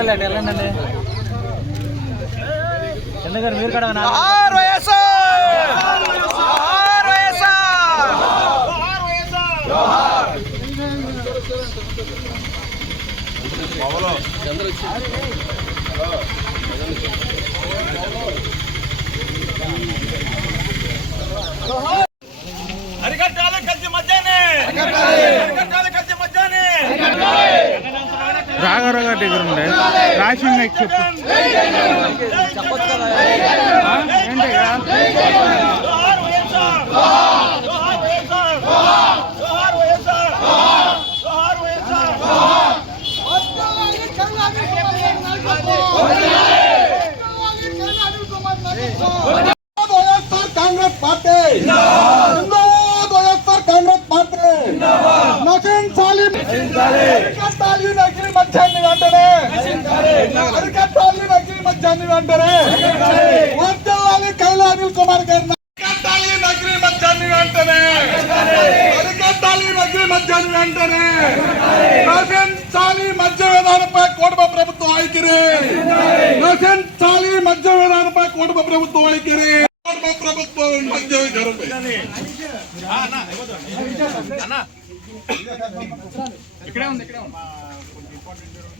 వెళ్ళండి చంద్ర గారు మీరు కూడా అరికట్టాలి కల్తీ మధ్యాహ్నే అరికట్టాలి కల్తీ మధ్యాహ్నే రాఘవరావు దగ్గర ఉండే రాసింగ్ నాకు చెప్పు ఆ? ఏంటయ్యా జోహార్ వైఎస్ఆర్ జోహార్ వైఎస్ఆర్ జోహార్ వైఎస్ఆర్ జోహార్ YSR YSR Congress party Congress party వెంటనే అరికట్టాలి నకిలీ మద్యాన్ని వెంటనే. వర్ధిల్లాలి కైలా అనిల్ కుమార్ గారిని అరికట్టాలి నకిలీ మద్యాన్ని వెంటనే. అరికట్టాలి నకిలీ మద్యాన్ని వెంటనే. నశించాలి మద్య విధానంపై కుటుంబ ప్రభుత్వ వైఖరి నశించాలి మద్య విధానంపై కుటుంబ ప్రభుత్వ వైఖరి కుటుంబ ప్రభుత్వం మద్య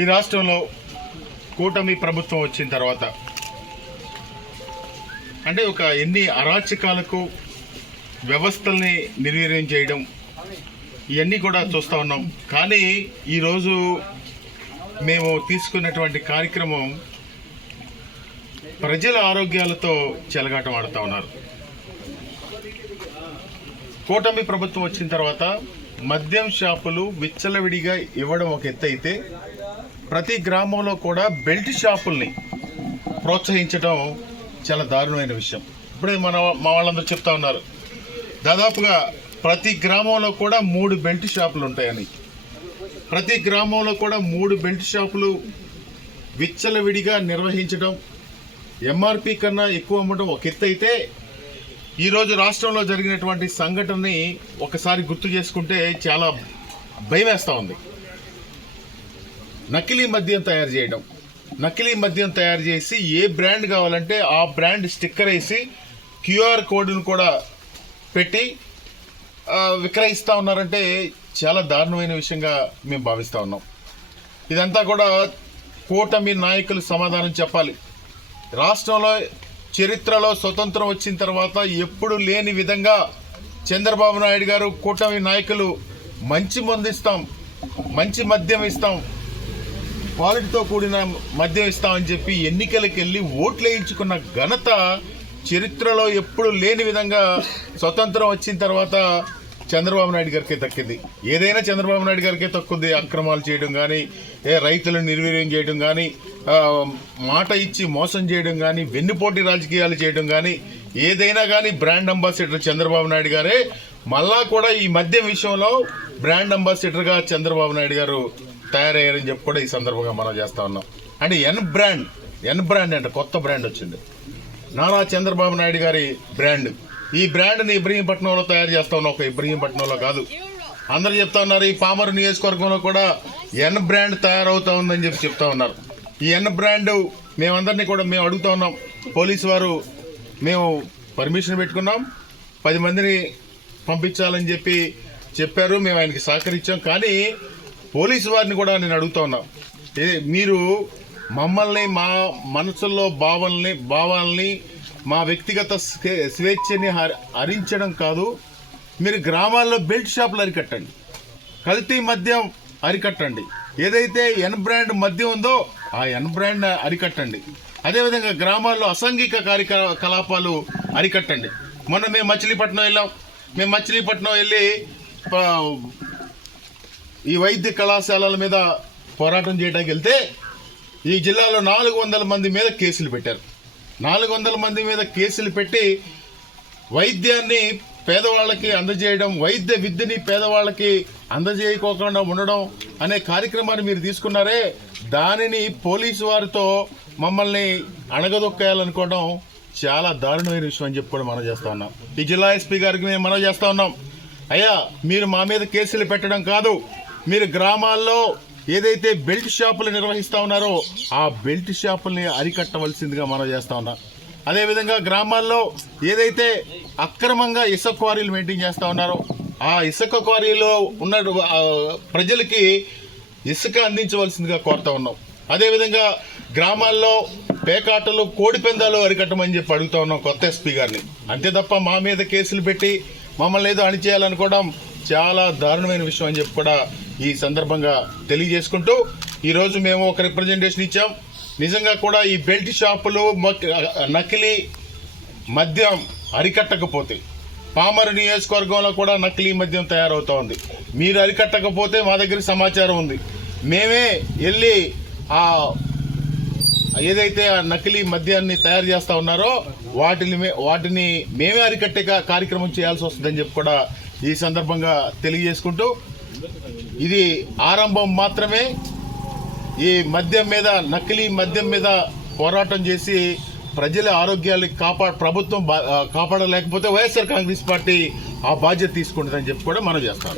ఈ రాష్ట్రంలో కూటమి ప్రభుత్వం వచ్చిన తర్వాత అంటే ఒక ఎన్ని అరాచకాలకు వ్యవస్థల్ని నిర్వీర్యం చేయడం ఇవన్నీ కూడా చూస్తూ ఉన్నాం. కానీ ఈరోజు మేము తీసుకున్నటువంటి కార్యక్రమం ప్రజల ఆరోగ్యాలతో చెలగాటం ఆడుతూ ఉన్నారు. కూటమి ప్రభుత్వం వచ్చిన తర్వాత మద్యం షాపులు విచ్చలవిడిగా ఇవ్వడం ఒక ఎత్తు అయితే ప్రతి గ్రామంలో కూడా బెల్ట్ షాపుల్ని ప్రోత్సహించడం చాలా దారుణమైన విషయం. ఇప్పుడే మన మా వాళ్ళందరూ చెప్తా ఉన్నారు. దాదాపుగా ప్రతి గ్రామంలో కూడా మూడు బెల్ట్ షాపులు ఉంటాయని ప్రతి గ్రామంలో కూడా మూడు బెల్ట్ షాపులు విచ్చలవిడిగా నిర్వహించడం ఎంఆర్పి కన్నా ఎక్కువ అమ్మడం ఒక ఎత్తు అయితే ఈరోజు రాష్ట్రంలో జరిగినటువంటి సంఘటనని ఒకసారి గుర్తు చేసుకుంటే చాలా భయం వేస్తూ ఉంది. నకిలీ మద్యం తయారు చేయడం. నకిలీ మద్యం తయారు చేసి ఏ బ్రాండ్ కావాలంటే ఆ బ్రాండ్ స్టిక్కర్ వేసి క్యూఆర్ కోడ్ను కూడా పెట్టి విక్రయిస్తూ ఉన్నారంటే చాలా దారుణమైన విషయంగా మేము భావిస్తూ ఉన్నాం. ఇదంతా కూడా కూటమి నాయకులు సమాధానం చెప్పాలి. రాష్ట్రంలో చరిత్రలో స్వతంత్రం వచ్చిన తర్వాత ఎప్పుడు లేని విధంగా చంద్రబాబు నాయుడు గారు కూటమి నాయకులు మంచి మందు ఇస్తాం మంచి మద్యం ఇస్తాం క్వాలిటీతో కూడిన మద్యం ఇస్తామని చెప్పి ఎన్నికలకు వెళ్ళి ఓట్లు వేయించుకున్న ఘనత చరిత్రలో ఎప్పుడు లేని విధంగా స్వతంత్రం వచ్చిన తర్వాత చంద్రబాబు నాయుడు గారికే తక్కింది ఏదైనా చంద్రబాబు నాయుడు గారికే తక్కుంది అక్రమాలు చేయడం కానీ ఏ రైతులను నిర్వీర్యం చేయడం కానీ మాట ఇచ్చి మోసం చేయడం కానీ వెన్నుపోటీ రాజకీయాలు చేయడం కానీ ఏదైనా కానీ బ్రాండ్ అంబాసిడర్ చంద్రబాబు నాయుడు గారే. మళ్ళా కూడా ఈ మద్యం విషయంలో బ్రాండ్ అంబాసిడర్గా చంద్రబాబు నాయుడు గారు తయారయ్యారని చెప్పి కూడా ఈ సందర్భంగా మనం చేస్తా ఉన్నాం. అంటే ఎన్ బ్రాండ్ ఎన్ బ్రాండ్ అంటే కొత్త బ్రాండ్ వచ్చింది. నారా చంద్రబాబు నాయుడు గారి బ్రాండ్ ఈ బ్రాండ్ని ఇబ్రహీంపట్నంలో తయారు చేస్తా ఉన్నాం. ఒక ఇబ్రహీంపట్నంలో కాదు. అందరు చెప్తా ఉన్నారు ఈ పామరు నియోజకవర్గంలో కూడా ఎన్ బ్రాండ్ తయారవుతా ఉందని చెప్పి చెప్తా ఉన్నారు. ఈ ఎన్ బ్రాండ్ మేమందరినీ కూడా మేము అడుగుతా ఉన్నాం. పోలీసు వారు మేము పర్మిషన్ పెట్టుకున్నాం. పది మందిని పంపించాలని చెప్పి చెప్పారు. మేము ఆయనకి సహకరించాం. కానీ పోలీసు వారిని కూడా నేను అడుగుతా ఉన్నా. ఏ మీరు మమ్మల్ని మా మనసుల్లో భావల్ని భావాల్ని మా వ్యక్తిగత స్వే- స్వేచ్ఛని హరించడం కాదు మీరు గ్రామాల్లో బెల్ట్ షాపులు అరికట్టండి. కల్తీ మద్యం అరికట్టండి. ఏదైతే ఎన్ బ్రాండ్ మద్యం ఉందో ఆ ఎన్ బ్రాండ్ అరికట్టండి. అదేవిధంగా గ్రామాల్లో అసాంఘిక కార్యకలాపాలు అరికట్టండి. మొన్న మేము మచిలీపట్నం వెళ్ళాం. మేము మచిలీపట్నం వెళ్ళి ఈ వైద్య కళాశాలల మీద పోరాటం చేయడానికి వెళ్తే ఈ జిల్లాలో నాలుగు వందల మంది మీద కేసులు పెట్టారు. నాలుగు వందల మంది మీద కేసులు పెట్టి వైద్యాన్ని పేదవాళ్ళకి అందజేయడం వైద్య విద్యని పేదవాళ్ళకి అందజేయకోకుండా ఉండడం అనే కార్యక్రమాన్ని మీరు తీసుకున్నారే దానిని పోలీసు వారితో మమ్మల్ని అణగదొక్కేయాలనుకోవడం చాలా దారుణమైన విషయం అని చెప్పుకోవడం కూడా మనం చేస్తా ఉన్నాం. ఈ జిల్లా ఎస్పీ గారికి మేము మనం చేస్తా ఉన్నాం. అయ్యా మీరు మా మీద కేసులు పెట్టడం కాదు. మీరు గ్రామాల్లో ఏదైతే బెల్ట్ షాపులు నిర్వహిస్తా ఉన్నారో ఆ బెల్ట్ షాపుల్ని అరికట్టవలసిందిగా మనం చేస్తూ ఉన్నాం. అదేవిధంగా గ్రామాల్లో ఏదైతే అక్రమంగా ఇసుక క్వారీలు మెయింటైన్ చేస్తూ ఉన్నారో ఆ ఇసుక క్వారీలో ఉన్న ప్రజలకి ఇసుక అందించవలసిందిగా కోరుతా ఉన్నాం. అదేవిధంగా గ్రామాల్లో పేకాటలు కోడి పందాలు అరికట్టమని చెప్పి అడుగుతా ఉన్నాం కొత్త ఎస్పీ గారిని. అంతే తప్ప మా మీద కేసులు పెట్టి మమ్మల్ని ఏదో అణిచేయాలనుకోవడం చాలా దారుణమైన విషయం అని చెప్పి కూడా ఈ సందర్భంగా తెలియజేసుకుంటూ ఈరోజు మేము ఒక రిప్రజెంటేషన్ ఇచ్చాం. నిజంగా కూడా ఈ బెల్ట్ షాపులు నకిలీ మద్యం అరికట్టకపోతే పామరు నియోజకవర్గంలో కూడా నకిలీ మద్యం తయారవుతూ ఉంది. మీరు అరికట్టకపోతే మా దగ్గర సమాచారం ఉంది. మేమే వెళ్ళి ఆ ఏదైతే ఆ నకిలీ మద్యాన్ని తయారు చేస్తూ ఉన్నారో వాటిని మే- వాటిని మేమే అరికట్టే కార్యక్రమం చేయాల్సి వస్తుందని చెప్పి కూడా ఈ సందర్భంగా తెలియజేసుకుంటూ ఇది ఆరంభం మాత్రమే. ఈ మద్యం మీద నకిలీ మద్యం మీద పోరాటం చేసి ప్రజల ఆరోగ్యాన్ని కాపా ప్రభుత్వం బా- కాపాడలేకపోతే వైఎస్ఆర్ కాంగ్రెస్ పార్టీ ఆ బాధ్యత తీసుకుంటుందని చెప్పి కూడా మనం చేస్తాం.